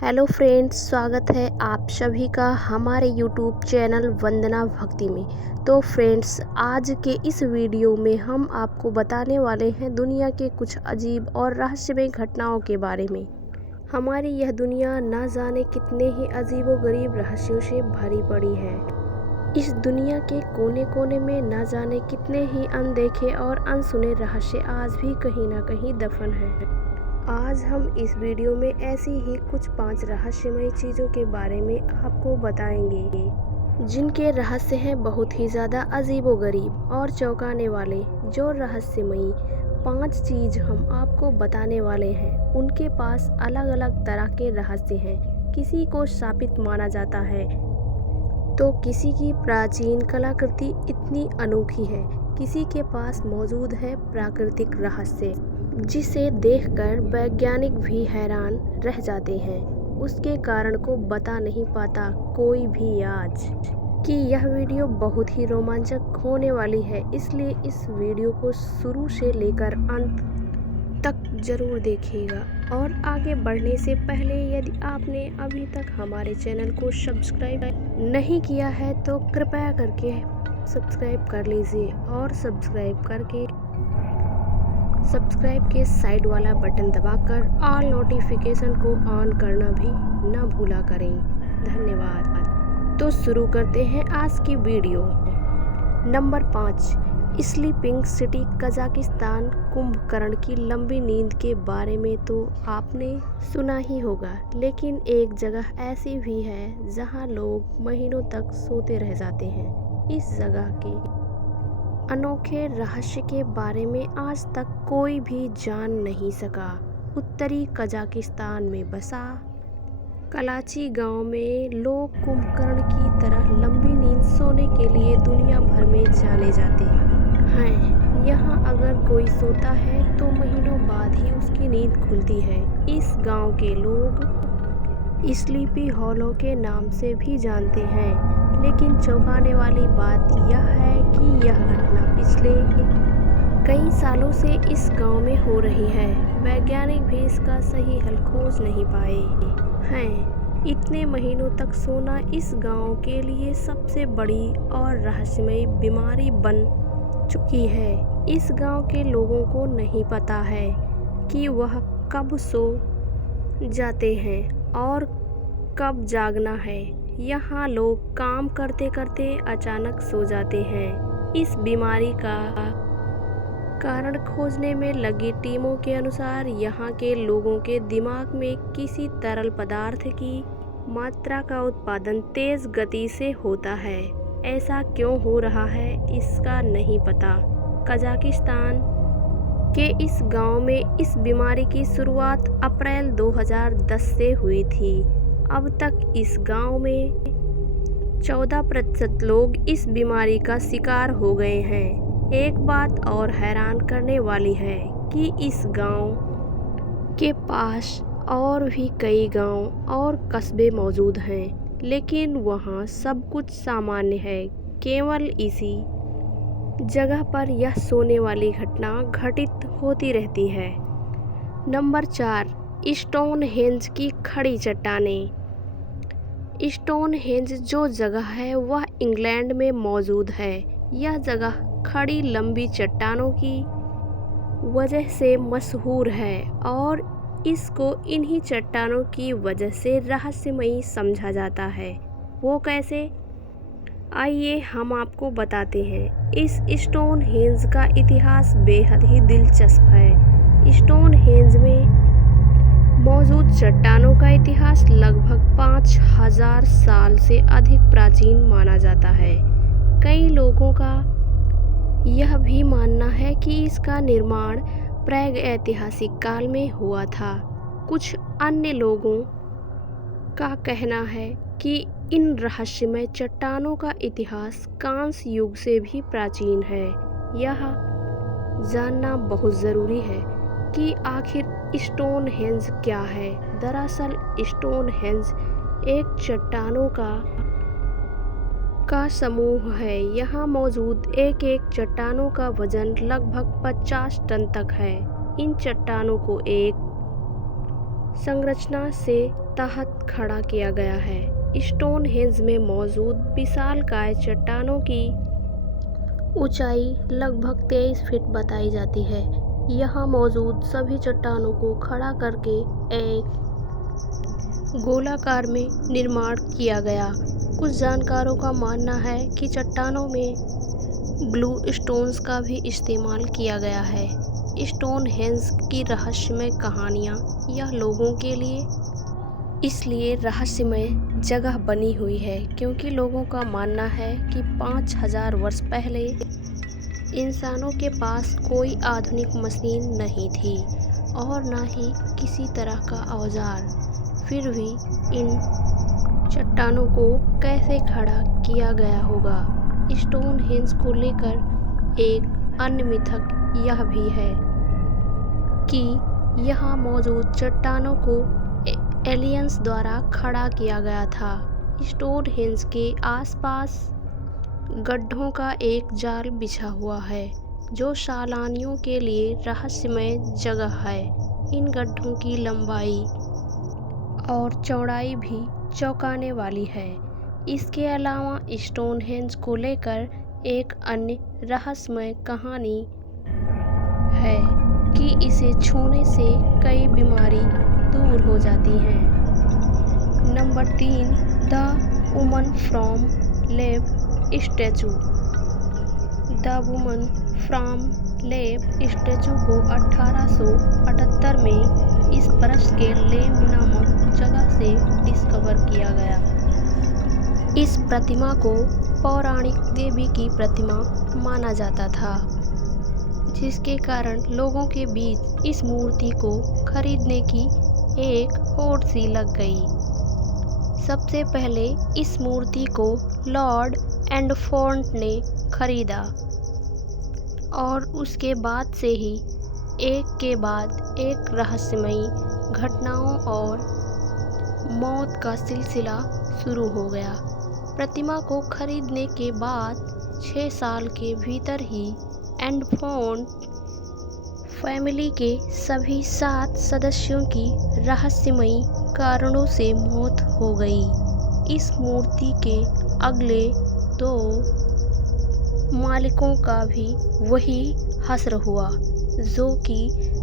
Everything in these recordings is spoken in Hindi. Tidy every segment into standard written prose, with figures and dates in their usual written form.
हेलो फ्रेंड्स, स्वागत है आप सभी का हमारे यूट्यूब चैनल वंदना भक्ति में। तो फ्रेंड्स, आज के इस वीडियो में हम आपको बताने वाले हैं दुनिया के कुछ अजीब और रहस्यमय घटनाओं के बारे में। हमारी यह दुनिया ना जाने कितने ही अजीबोगरीब रहस्यों से भरी पड़ी है। इस दुनिया के कोने कोने में ना जाने कितने ही अनदेखे और अनसुने रहस्य आज भी कहीं ना कहीं दफन हैं। आज हम इस वीडियो में ऐसी ही कुछ 5 रहस्यमयी चीज़ों के बारे में आपको बताएंगे, जिनके रहस्य हैं बहुत ही ज़्यादा अजीबोगरीब और चौंकाने वाले। जो रहस्यमयी 5 चीज़ हम आपको बताने वाले हैं, उनके पास अलग अलग तरह के रहस्य हैं। किसी को शापित माना जाता है, तो किसी की प्राचीन कलाकृति इतनी अनोखी है, किसी के पास मौजूद है प्राकृतिक रहस्य जिसे देखकर वैज्ञानिक भी हैरान रह जाते हैं। उसके कारण को बता नहीं पाता कोई भी आज। कि यह वीडियो बहुत ही रोमांचक होने वाली है, इसलिए इस वीडियो को शुरू से लेकर अंत तक जरूर देखिएगा। और आगे बढ़ने से पहले यदि आपने अभी तक हमारे चैनल को सब्सक्राइब नहीं किया है तो कृपया करके सब्सक्राइब कर लीजिए और सब्सक्राइब के साइड वाला बटन दबाकर ऑल नोटिफिकेशन को ऑन करना भी ना भूला करें। धन्यवाद। तो शुरू करते हैं आज की video. Number 5, sleeping city Kazakhstan. Kumbhakarna की लंबी नींद के बारे में तो आपने सुना ही होगा, लेकिन एक जगह ऐसी भी है जहां लोग महीनों तक सोते रह जाते हैं। इस जगह के अनोखे रहस्य के बारे में आज तक कोई भी जान नहीं सका। उत्तरी कजाकिस्तान में बसा कलाची गांव में लोग कुंभकर्ण की तरह लंबी नींद सोने के लिए दुनिया भर में जाने जाते हैं। यहाँ अगर कोई सोता है तो महीनों बाद ही उसकी नींद खुलती है। इस गांव के लोग स्लीपी हॉलो के नाम से भी जानते हैं। लेकिन चौंकाने वाली बात यह है कि यह घटना पिछले कई सालों से इस गांव में हो रही है। वैज्ञानिक भी इसका सही हल खोज नहीं पाए हैं। इतने महीनों तक सोना इस गांव के लिए सबसे बड़ी और रहस्यमयी बीमारी बन चुकी है। इस गांव के लोगों को नहीं पता है कि वह कब सो जाते हैं और कब जागना है। यहाँ लोग काम करते करते अचानक सो जाते हैं। इस बीमारी का कारण खोजने में लगी टीमों के अनुसार यहाँ के लोगों के दिमाग में किसी तरल पदार्थ की मात्रा का उत्पादन तेज गति से होता है। ऐसा क्यों हो रहा है इसका नहीं पता। कजाकिस्तान के इस गांव में इस बीमारी की शुरुआत अप्रैल 2010 से हुई थी। अब तक इस गांव में 14% लोग इस बीमारी का शिकार हो गए हैं। एक बात और हैरान करने वाली है कि इस गांव के पास और भी कई गांव और कस्बे मौजूद हैं, लेकिन वहां सब कुछ सामान्य है। केवल इसी जगह पर यह सोने वाली घटना घटित होती रहती है। नंबर 4, स्टोनहेंज की खड़ी चट्टानें। स्टोनहेंज जो जगह है वह इंग्लैंड में मौजूद है। यह जगह खड़ी लंबी चट्टानों की वजह से मशहूर है और इसको इन्हीं चट्टानों की वजह से रहस्यमयी समझा जाता है। वो कैसे? आइए हम आपको बताते हैं। इस स्टोनहेंज का इतिहास बेहद ही दिलचस्प है। स्टोनहेंज में मौजूद चट्टानों का इतिहास लगभग 5000 साल से अधिक प्राचीन माना जाता है। कई लोगों का यह भी मानना है कि इसका निर्माण प्रागैतिहासिक काल में हुआ था। कुछ अन्य लोगों का कहना है कि इन रहस्यमय चट्टानों का इतिहास कांस्य युग से भी प्राचीन है। यह जानना बहुत ज़रूरी है कि आखिर स्टोनहेंज क्या है। दरअसल स्टोनहेंज एक चट्टानों का समूह है। यहाँ मौजूद एक एक चट्टानों का वजन लगभग 50 टन तक है। इन चट्टानों को एक संरचना से तहत खड़ा किया गया है। स्टोनहेंज में मौजूद विशालकाय चट्टानों की ऊंचाई लगभग 23 फीट बताई जाती है। यहाँ मौजूद सभी चट्टानों को खड़ा करके एक गोलाकार में निर्माण किया गया। कुछ जानकारों का मानना है कि चट्टानों में ब्लू स्टोन्स का भी इस्तेमाल किया गया है। स्टोनहेंज की रहस्यमय कहानियाँ यह लोगों के लिए इसलिए रहस्यमय जगह बनी हुई है क्योंकि लोगों का मानना है कि 5000 वर्ष पहले इंसानों के पास कोई आधुनिक मशीन नहीं थी और न ही किसी तरह का औजार। फिर भी इन चट्टानों को कैसे खड़ा किया गया होगा। स्टोनहेंज को लेकर एक अन्य मिथक यह भी है कि यहाँ मौजूद चट्टानों को एलियंस द्वारा खड़ा किया गया था। स्टोनहेंज के आसपास गड्ढों का एक जाल बिछा हुआ है जो सैलानियों के लिए रहस्यमय जगह है। इन गड्ढों की लंबाई और चौड़ाई भी चौंकाने वाली है। इसके अलावा स्टोनहेंज को लेकर एक अन्य रहस्यमय कहानी है कि इसे छूने से कई बीमारी दूर हो जाती हैं। Number 3, the woman from lab statue. The woman from lab statue को 1878 में इस ब्रश के लेम नामक जगह से डिस्कवर किया गया। इस प्रतिमा को पौराणिक देवी की प्रतिमा माना जाता था, जिसके कारण लोगों के बीच इस मूर्ति को खरीदने की एक होड़ सी लग गई। सबसे पहले इस मूर्ति को लॉर्ड एंडफोर्ड ने खरीदा और उसके बाद से ही एक के बाद एक रहस्यमयी घटनाओं और मौत का सिलसिला शुरू हो गया। प्रतिमा को खरीदने के बाद 6 साल के भीतर ही एंडफोर्ड फैमिली के सभी 7 सदस्यों की रहस्यमयी कारणों से मौत हो गई। इस मूर्ति के अगले 2 मालिकों का भी वही हश्र हुआ जो कि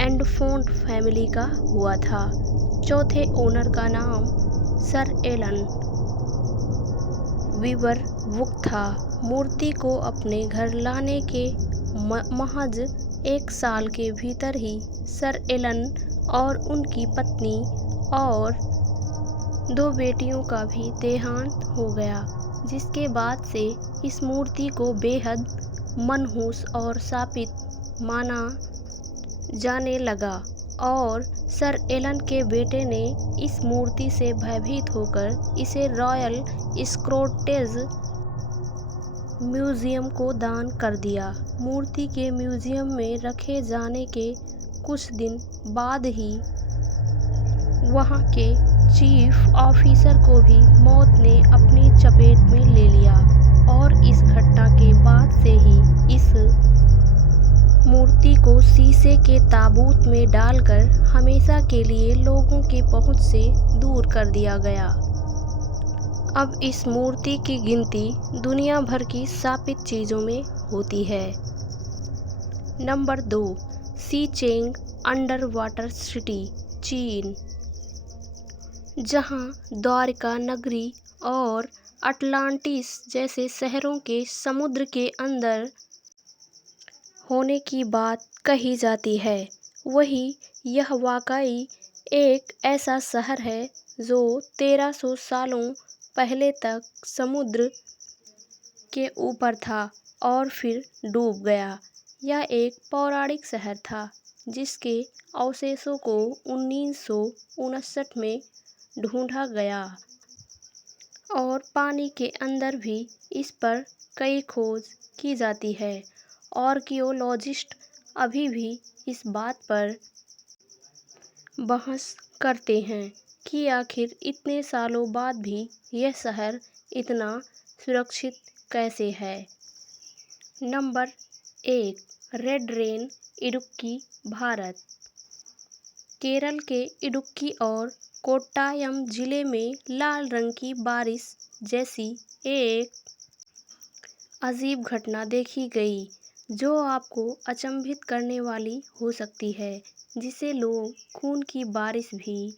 एंडफोर्ड फैमिली का हुआ था। चौथे ओनर का नाम सर एलन वीवरवुक था। मूर्ति को अपने घर लाने के महज 1 साल के भीतर ही सर एलन और उनकी पत्नी और 2 बेटियों का भी देहांत हो गया, जिसके बाद से इस मूर्ति को बेहद मनहूस और शापित माना जाने लगा और सर एलन के बेटे ने इस मूर्ति से भयभीत होकर इसे रॉयल स्कॉटेज म्यूजियम को दान कर दिया। मूर्ति के म्यूजियम में रखे जाने के कुछ दिन बाद ही वहाँ के चीफ ऑफिसर को भी मौत ने अपनी चपेट में ले लिया और इस घटना के बाद से ही इस मूर्ति को शीशे के ताबूत में डालकर हमेशा के लिए लोगों के पहुंच से दूर कर दिया गया। अब इस मूर्ति की गिनती दुनिया भर की शापित चीज़ों में होती है। नंबर 2, शीचेंग अंडर वाटर सिटी, चीन। जहां द्वारिका नगरी और अटलांटिस जैसे शहरों के समुद्र के अंदर होने की बात कही जाती है, वहीं यह वाकई एक ऐसा शहर है जो 1300 सालों पहले तक समुद्र के ऊपर था और फिर डूब गया। यह एक पौराणिक शहर था जिसके अवशेषों को 1959 में ढूंढा गया और पानी के अंदर भी इस पर कई खोज की जाती है। आर्कियोलॉजिस्ट अभी भी इस बात पर बहस करते हैं कि आखिर इतने सालों बाद भी यह शहर इतना सुरक्षित कैसे है। Number 1, red rain, Idukki, Bharat. Kerala के इडुक्की और कोट्टायम जिले में लाल रंग की बारिश जैसी एक अजीब घटना देखी गई जो आपको अचंभित करने वाली हो सकती है, जिसे लोग खून की बारिश भी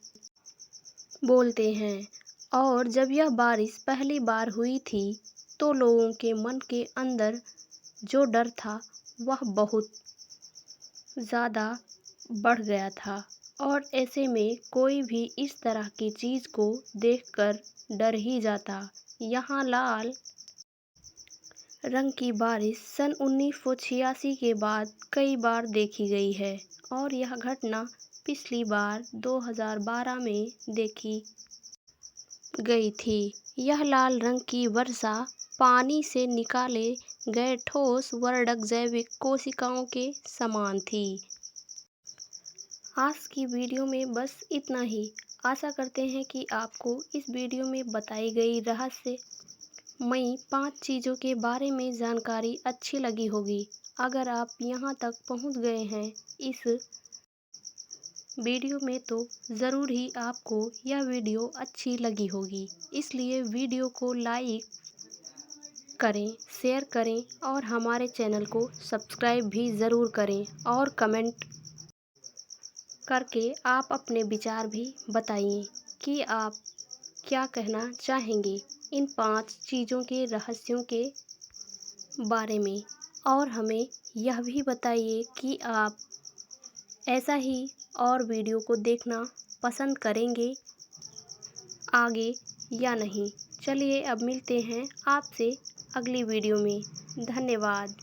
बोलते हैं। और जब यह बारिश पहली बार हुई थी तो लोगों के मन के अंदर जो डर था वह बहुत ज़्यादा बढ़ गया था। और ऐसे में कोई भी इस तरह की चीज़ को देखकर डर ही जाता। यहाँ लाल रंग की बारिश सन 1986 के बाद कई बार देखी गई है और यह घटना पिछली बार 2012 में देखी गई थी। यह लाल रंग की वर्षा पानी से निकाले गए ठोस वर्णक जैविक कोशिकाओं के समान थी। आज की वीडियो में बस इतना ही। आशा करते हैं कि आपको इस वीडियो में बताई गई रहस्यमयी 5 चीज़ों के बारे में जानकारी अच्छी लगी होगी। अगर आप यहाँ तक पहुँच गए हैं इस वीडियो में तो ज़रूर ही आपको यह वीडियो अच्छी लगी होगी। इसलिए वीडियो को लाइक करें, शेयर करें और हमारे चैनल को सब्सक्राइब भी ज़रूर करें और कमेंट करके आप अपने विचार भी बताइए कि आप क्या कहना चाहेंगे इन 5 चीज़ों के रहस्यों के बारे में। और हमें यह भी बताइए कि आप ऐसा ही और वीडियो को देखना पसंद करेंगे आगे या नहीं। चलिए अब मिलते हैं आपसे अगली वीडियो में। धन्यवाद।